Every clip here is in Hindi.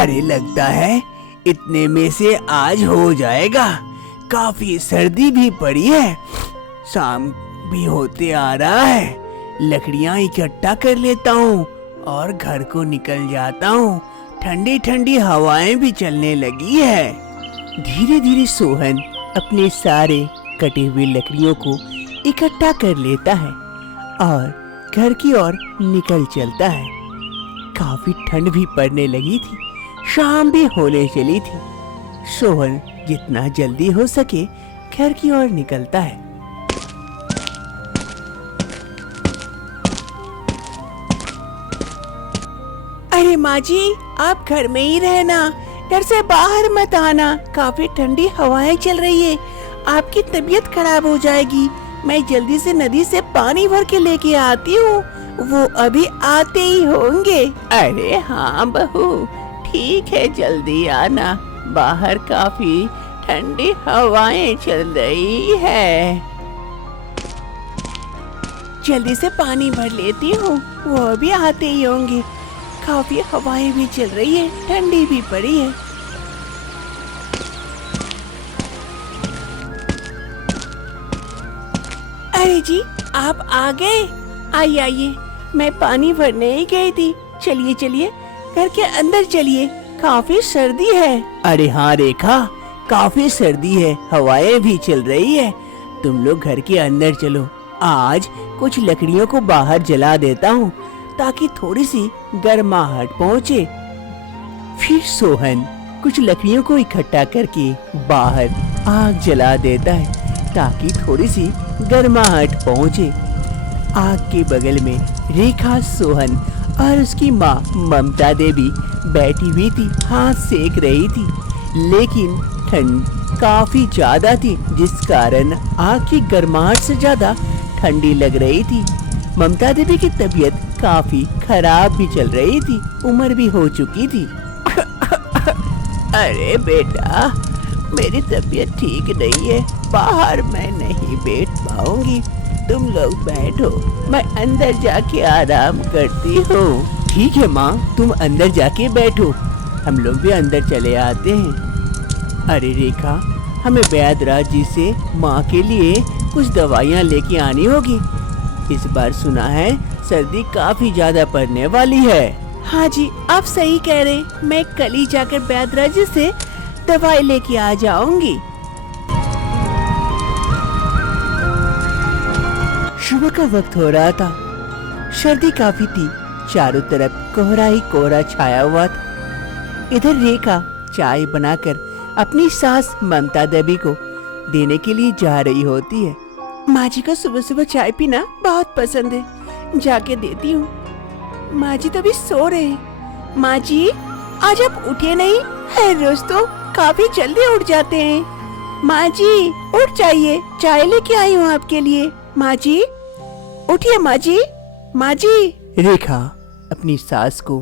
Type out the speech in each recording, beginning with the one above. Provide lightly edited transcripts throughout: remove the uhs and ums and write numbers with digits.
अरे लगता है इतने में से आज हो जाएगा। काफी सर्दी भी पड़ी है, शाम भी होते आ रहा है। लकड़ियां इकट्ठा कर लेता हूँ और घर को निकल जाता हूँ। ठंडी ठंडी हवाएं भी चलने लगी है। धीरे धीरे सोहन अपने सारे कटे हुए लकड़ियों को इकट्ठा कर लेता है और घर की ओर निकल चलता है। काफी ठंड भी पड़ने लगी थी, शाम भी होने चली थी। सोहन जितना जल्दी हो सके घर की ओर निकलता है। अरे माँ जी, आप घर में ही रहना, घर से बाहर मत आना। काफी ठंडी हवाएं चल रही है, आपकी तबीयत खराब हो जाएगी। मैं जल्दी से नदी से पानी भर के लेके आती हूँ, वो अभी आते ही होंगे। अरे हाँ बहू, ठीक है, जल्दी आना। बाहर काफी ठंडी हवाएं चल रही है। जल्दी से पानी भर लेती हूँ, वो अभी आते ही होंगे। काफी हवाएं भी चल रही है, ठंडी भी पड़ी है। अरे जी, आप आ गए। आइए आइए, मैं पानी भरने ही गई थी। चलिए चलिए, घर के अंदर चलिए, काफी सर्दी है। अरे हाँ रेखा, काफी सर्दी है, हवाएं भी चल रही है। तुम लोग घर के अंदर चलो। आज कुछ लकड़ियों को बाहर जला देता हूँ ताकि थोड़ी सी गर्माहट पहुँचे। फिर सोहन कुछ लकड़ियों को इकट्ठा करके बाहर आग जला देता है ताकि थोड़ी सी गर्माहट पहुँचे। आग के बगल में रेखा, सोहन और उसकी माँ ममता देवी बैठी हुई थी, हाथ सेक रही थी। लेकिन ठंड काफी ज्यादा थी, जिस कारण आग की गर्माहट से ज्यादा ठंडी लग रही थी। ममता देवी की तबीयत काफी खराब भी चल रही थी, उम्र भी हो चुकी थी। अरे बेटा, मेरी तबीयत ठीक नहीं है, बाहर मैं नहीं बैठ पाऊंगी। तुम लोग बैठो, मैं अंदर जाके आराम करती हूँ। ठीक है माँ, तुम अंदर जाके बैठो, हम लोग भी अंदर चले आते हैं। अरे रेखा, हमें वैद्यराज जी से माँ के लिए कुछ दवाइयाँ लेके आनी होगी। इस बार सुना है सर्दी काफी ज्यादा पड़ने वाली है। हाँ जी, आप सही कह रहे, मैं कल ही जाकर वैद्यराज जी से दवाई लेके आ जाऊंगी। सुबह का वक्त हो रहा था, सर्दी काफी थी, चारों तरफ कोहरा ही कोहरा छाया हुआ था। इधर रेखा चाय बनाकर अपनी सास ममता देवी को देने के लिए जा रही होती है। माँ जी को सुबह सुबह चाय पीना बहुत पसंद है, जाके देती हूँ। माँ जी तो अभी सो रहे हैं। माँ जी, आज आप उठे नहीं? हर रोज तो काफी जल्दी उठ जाते हैं। माँ जी, उठ जाइए, चाय लेके आई हूँ आपके लिए। माँ जी, उठिए माँ जी। माँ जी। रेखा अपनी सास को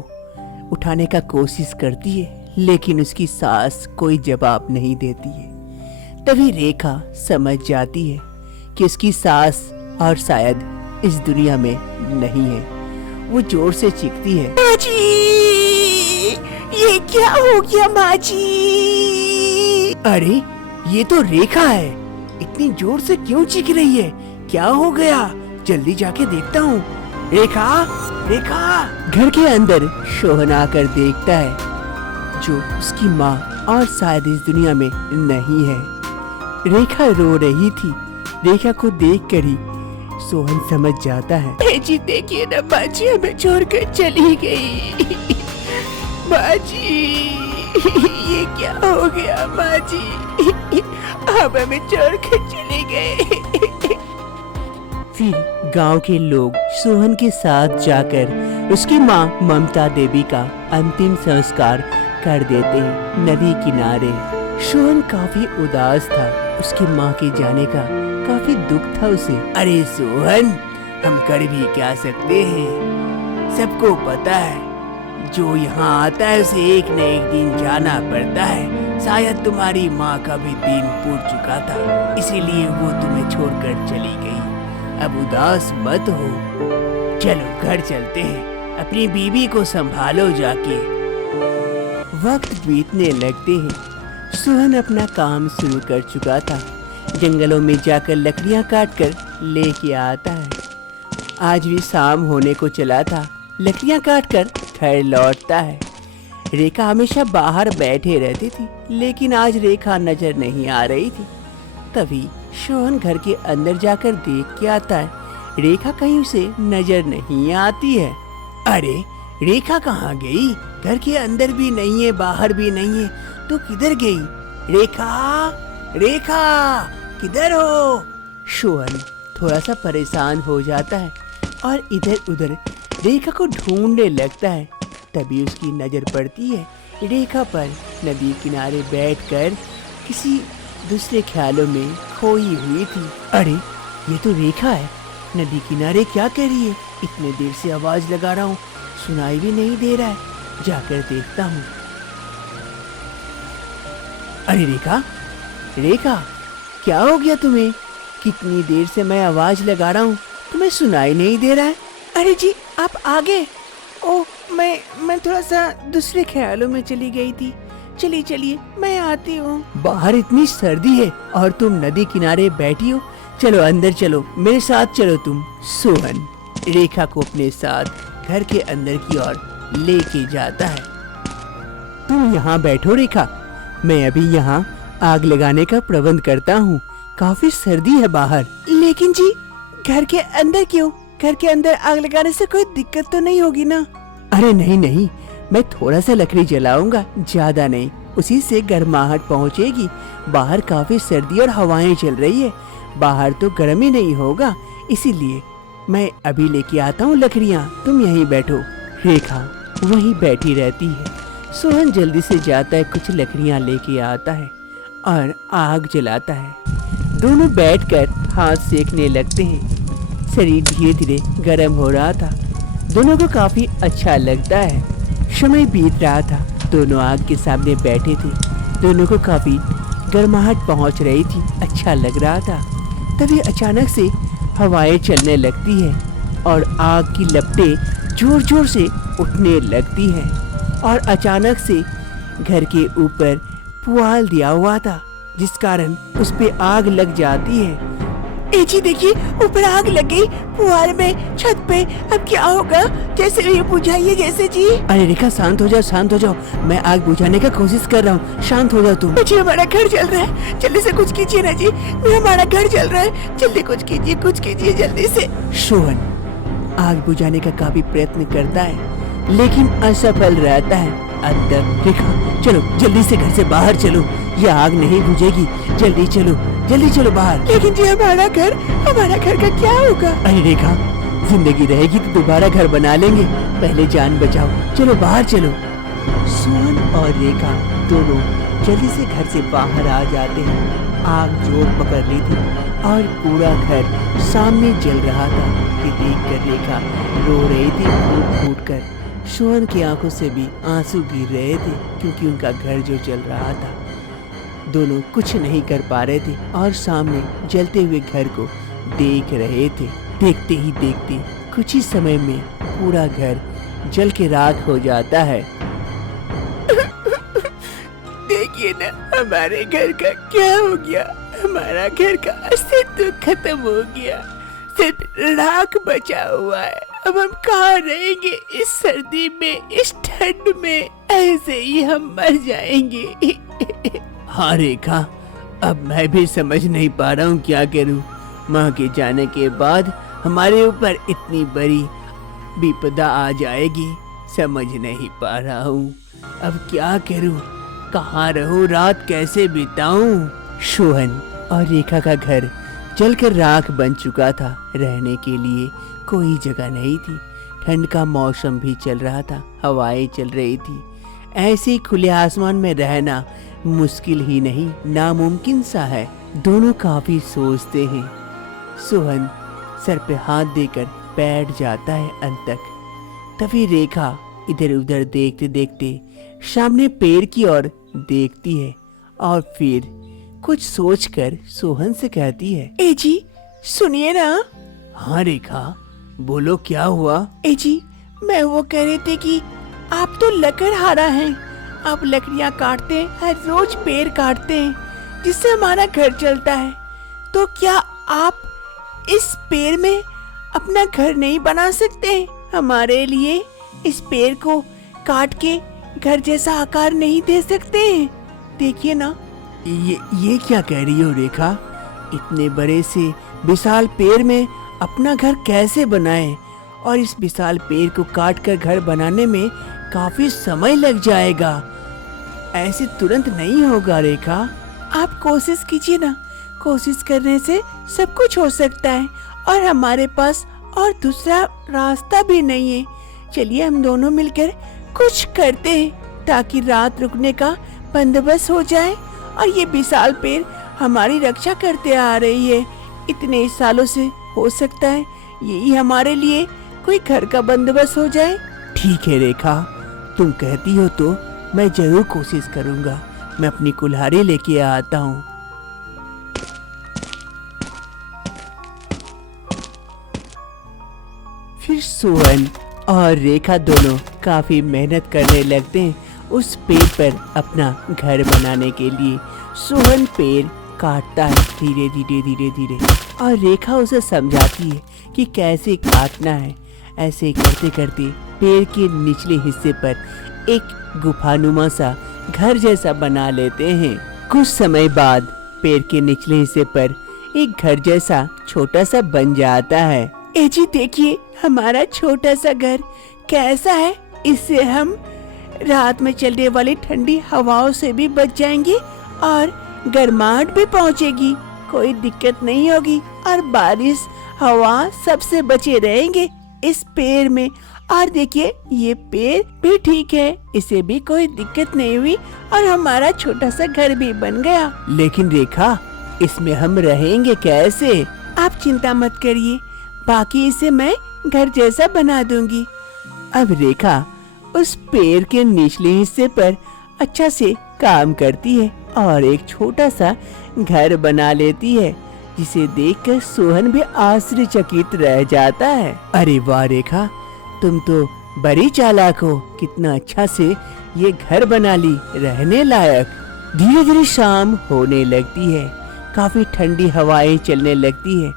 उठाने का कोशिश करती है, लेकिन उसकी सास कोई जवाब नहीं देती है। तभी रेखा समझ जाती है कि उसकी सास और शायद इस दुनिया में नहीं है। वो जोर से चीखती है, माँ जी, ये क्या हो गया माँ जी? अरे ये तो रेखा है, इतनी जोर से क्यों चीख रही है? क्या हो गया? जल्दी जाके देखता हूँ। रेखा, रेखा। घर के अंदर सोहन आकर देखता है जो उसकी माँ और शायद इस दुनिया में नहीं है। रेखा रो रही थी। रेखा को देखकर ही सोहन समझ जाता है। जी देखिए ना, माँ जी हमें छोड़कर चली गई। माँ जी, ये क्या हो गया माँ जी? आप हमें छोड़कर चले गए। फिर गांव के लोग सोहन के साथ जाकर उसकी माँ ममता देवी का अंतिम संस्कार कर देते हैं नदी किनारे। सोहन काफी उदास था, उसकी माँ के जाने का काफी दुख था उसे। अरे सोहन, हम कर भी क्या सकते हैं? सबको पता है, जो यहाँ आता है उसे एक न एक दिन जाना पड़ता है। शायद तुम्हारी माँ का भी दिन पूर चुका था, इसीलिए वो तुम्हें छोड़कर चली गई। अब उदास मत हो, चलो घर चलते हैं, अपनी बीवी को संभालो जाके। वक्त बीतने लगते हैं। सोहन अपना काम शुरू कर चुका था। जंगलों में जाकर लकड़ियां काटकर लेके आता है। आज भी शाम होने को चला था। लकड़ियां काटकर घर लौटता है। रेखा हमेशा बाहर बैठे रहती थी, लेकिन आज रेखा नजर नहीं आ रही थी। तभी सोहन घर के अंदर जाकर देख के आता है, रेखा कहीं उसे नजर नहीं आती है। अरे रेखा कहाँ गई? घर के अंदर भी नहीं है, बाहर भी नहीं है, तो किधर गई? रेखा, रेखा किधर हो? सोहन थोड़ा सा परेशान हो जाता है और इधर उधर रेखा को ढूंढने लगता है। तभी उसकी नजर पड़ती है रेखा पर, नदी किनारे बैठकर किसी दूसरे ख्यालों में खोई हुई थी। अरे ये तो रेखा है, नदी किनारे क्या कर रही है? इतने देर से आवाज लगा रहा हूँ, सुनाई भी नहीं दे रहा है। जाकर देखता हूँ। अरे रेखा, रेखा क्या हो गया तुम्हें? कितनी देर से मैं आवाज लगा रहा हूँ, तुम्हें सुनाई नहीं दे रहा है? अरे जी आप आ गए। ओह मैं थोड़ा सा दूसरे ख्यालों में चली गई थी। चलिए चलिए मैं आती हूँ। बाहर इतनी सर्दी है और तुम नदी किनारे बैठी हो। चलो अंदर चलो, मेरे साथ चलो तुम। सोहन रेखा को अपने साथ घर के अंदर की ओर लेके जाता है। तुम यहाँ बैठो रेखा, मैं अभी यहाँ आग लगाने का प्रबंध करता हूँ। काफी सर्दी है बाहर। लेकिन जी घर के अंदर क्यों? घर के अंदर आग लगाने से कोई दिक्कत तो नहीं होगी ना? अरे नहीं नहीं, मैं थोड़ा सा लकड़ी जलाऊंगा, ज्यादा नहीं, उसी से गर्माहट पहुँचेगी। बाहर काफी सर्दी और हवाएं चल रही है, बाहर तो गर्म ही नहीं होगा, इसीलिए मैं अभी लेके आता हूँ लकड़ियाँ, तुम यहीं बैठो। रेखा वहीं बैठी रहती है। सोहन जल्दी से जाता है, कुछ लकड़ियाँ लेके आता है और आग जलाता है। दोनों बैठकर हाथ सेकने लगते हैं। शरीर धीरे धीरे गर्म हो रहा था। दोनों को काफी अच्छा लगता है। समय बीत रहा था, दोनों आग के सामने बैठे थे। दोनों को काफी गर्माहट पहुंच रही थी, अच्छा लग रहा था। तभी अचानक से हवाएं चलने लगती है और आग की लपटें जोर जोर से उठने लगती हैं और अचानक से घर के ऊपर पुआल दिया हुआ था, जिस कारण उस पे आग लग जाती है। ए जी देखिए, ऊपर आग लग गई, पुआल में, छत पे। अब क्या होगा? जैसे ये बुझाइए जैसे जी। अरे रेखा शांत हो जाओ, शांत हो जाओ, मैं आग बुझाने का कोशिश कर रहा हूँ, शांत हो जाओ तुम। जी हमारा घर जल रहा है, जल्दी से कुछ कीजिए ना जी, हमारा घर जल रहा है, जल्दी कुछ कीजिए, कुछ कीजिए जल्दी से। सोहन आग बुझाने का काफी प्रयत्न करता है, लेकिन असफल रहता है। अंदर रेखा, चलो जल्दी से घर से बाहर चलो, ये आग नहीं बुझेगी, जल्दी चलो, जल्दी चलो बाहर। लेकिन जी हमारा घर का क्या होगा? अरे रेखा, जिंदगी रहेगी तो दोबारा घर बना लेंगे, पहले जान बचाओ, चलो बाहर चलो। सोहन और रेखा दोनों जल्दी से घर से बाहर आ जाते हैं। आग जोर पकड़ ली थी और पूरा घर सामने जल रहा था। ये देखकर रेखा रो रही थी फूट फूट कर। सोहन की आंखों से भी आंसू गिर रहे थे, क्योंकि उनका घर जो जल रहा था। दोनों कुछ नहीं कर पा रहे थे और सामने जलते हुए घर को देख रहे थे। देखते ही देखते कुछ ही समय में पूरा घर जल के राख हो जाता है। देखिए ना, हमारे घर का क्या हो गया? हमारा घर का अस्तित्व खत्म हो गया, सिर्फ राख बचा हुआ है। अब हम कहाँ रहेंगे इस सर्दी में, इस ठंड में? ऐसे ही हम मर जाएंगे। हाँ रेखा, अब मैं भी समझ नहीं पा रहा हूँ क्या करूँ। माँ के जाने के बाद हमारे ऊपर इतनी बड़ी विपदा आ जाएगी, समझ नहीं पा रहा हूँ। अब क्या करूँ, कहाँ रहूँ, रात कैसे बिताऊं? सोहन और रेखा का घर जलकर राख बन चुका था। रहने के लिए कोई जगह नहीं थी। ठंड का मौसम भी चल रहा था, हवाएं चल रही थी। ऐसे खुले आसमान में रहना मुश्किल ही नहीं, नामुमकिन सा है। दोनों काफी सोचते हैं। सोहन सर पे हाथ देकर बैठ जाता है अंत तक। तभी रेखा इधर उधर देखते देखते सामने पेड़ की ओर देखती है और फिर कुछ सोचकर सोहन से कहती है, ए जी सुनिए ना। हाँ रेखा, बोलो क्या हुआ? ए जी, मैं वो कह रही थी कि आप तो लकड़हारा हैं आप लकड़ियाँ काटते हैं, हर रोज पेड़ काटते हैं जिससे हमारा घर चलता है, तो क्या आप इस पेड़ में अपना घर नहीं बना सकते? हमारे लिए इस पेड़ को काट के घर जैसा आकार नहीं दे सकते? देखिए ना। ये क्या कह रही हो रेखा? इतने बड़े से विशाल पेड़ में अपना घर कैसे बनाए? और इस विशाल पेड़ को काट कर घर बनाने में काफी समय लग जाएगा। ऐसे तुरंत नहीं होगा रेखा। आप कोशिश कीजिए ना, कोशिश करने से सब कुछ हो सकता है और हमारे पास और दूसरा रास्ता भी नहीं है। चलिए हम दोनों मिलकर कुछ करते हैं ताकि रात रुकने का बंदोबस्त हो जाए और ये विशाल पेड़ हमारी रक्षा करते आ रही है इतने सालों से। हो सकता है यही हमारे लिए कोई घर का बंदोबस्त हो जाए। ठीक है रेखा, तुम कहती हो तो मैं जरूर कोशिश करूंगा। मैं अपनी कुल्हाड़ी लेके आता हूँ। फिर सोहन और रेखा दोनों काफी मेहनत करने लगते हैं उस पेड़ पर अपना घर बनाने के लिए। सोहन पेड़ काटता है धीरे धीरे धीरे धीरे और रेखा उसे समझाती है कि कैसे काटना है। ऐसे करते करते पेड़ के निचले हिस्से पर एक गुफानुमा सा घर जैसा बना लेते हैं। कुछ समय बाद पेड़ के निचले हिस्से पर एक घर जैसा छोटा सा बन जाता है। ए जी देखिए, हमारा छोटा सा घर कैसा है। इससे हम रात में चलने वाली ठंडी हवाओं से भी बच जाएंगे और गर्माहट भी पहुंचेगी, कोई दिक्कत नहीं होगी और बारिश हवा सबसे बचे रहेंगे इस पेड़ में। और देखिए ये पेड़ भी ठीक है, इसे भी कोई दिक्कत नहीं हुई और हमारा छोटा सा घर भी बन गया। लेकिन रेखा, इसमें हम रहेंगे कैसे? आप चिंता मत करिए, बाकी इसे मैं घर जैसा बना दूंगी। अब रेखा उस पेड़ के निचले हिस्से पर अच्छा से काम करती है और एक छोटा सा घर बना लेती है, जिसे देखकर सोहन भी आश्चर्यचकित रह जाता है। अरे वाह रेखा, तुम तो बड़ी चालाक हो। कितना अच्छा से ये घर बना ली, रहने लायक। धीरे धीरे शाम होने लगती है, काफी ठंडी हवाएं चलने लगती है,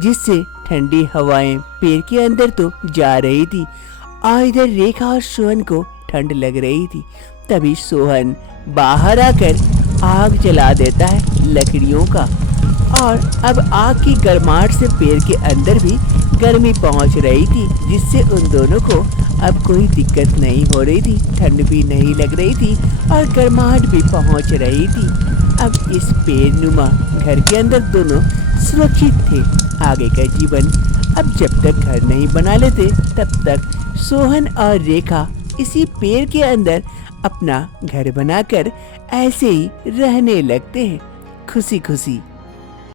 जिससे ठंडी हवाएं पेड़ के अंदर तो जा रही थी और इधर रेखा और सोहन को ठंड लग रही थी। तभी सोहन बाहर आकर आग जला देता है लकड़ियों का और अब आग की गर्माहट से पेड़ के अंदर भी गर्मी पहुंच रही थी, जिससे उन दोनों को अब कोई दिक्कत नहीं हो रही थी, ठंड भी नहीं लग रही थी और गर्माहट भी पहुंच रही थी। अब इस पेड़ नुमा घर के अंदर दोनों सुरक्षित थे। आगे का जीवन अब जब तक घर नहीं बना लेते तब तक सोहन और रेखा इसी पेड़ के अंदर अपना घर बनाकर ऐसे ही रहने लगते हैं, खुशी खुशी।